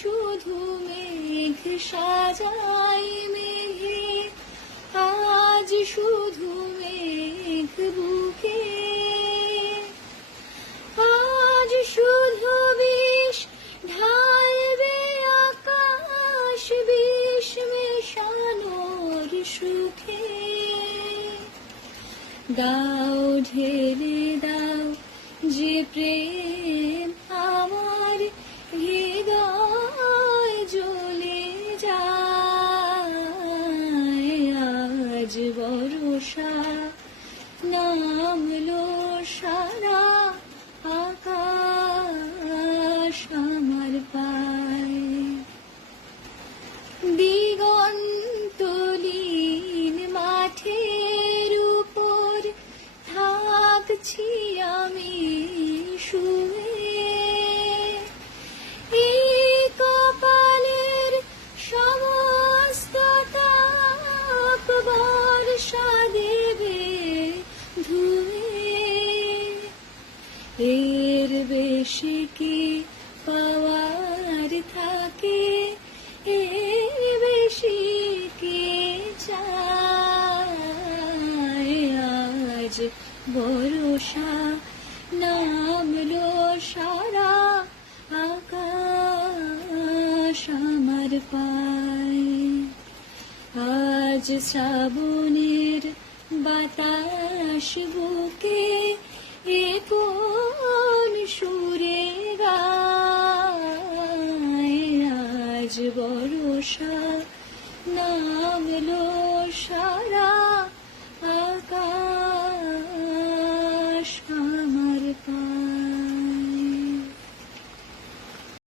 শুধু মেঘ সাজাই মেঘে, আজ শুধু মেঘ বুকে, আজ শুধু বিষ ঢালবে আকাশ, বিষ মেশানোর সুখে। দাও ঢেলে দাও যে প্রেম আমার হৃদয় জ্বলে যায়, আজ বর্ষা নামলো সারা আকাশ আমার পায়। দিগন্তলীন মাঠের উপর থাকছি আমি শুয়ে, এই কপালের সমস্ত তাপ বর্ষা দেবে ধুয়ে। এর বেশি কি পাওয়ার থাকে, এর বেশি কি চাই, আজ বর্ষা নামলো সারা আকাশ আমার পায়। আজ শ্রাবণের বাতাস বুকে এ কোন সুরে গায়, আজ বর্ষা নামলো সারা আকাশ আমার পায়।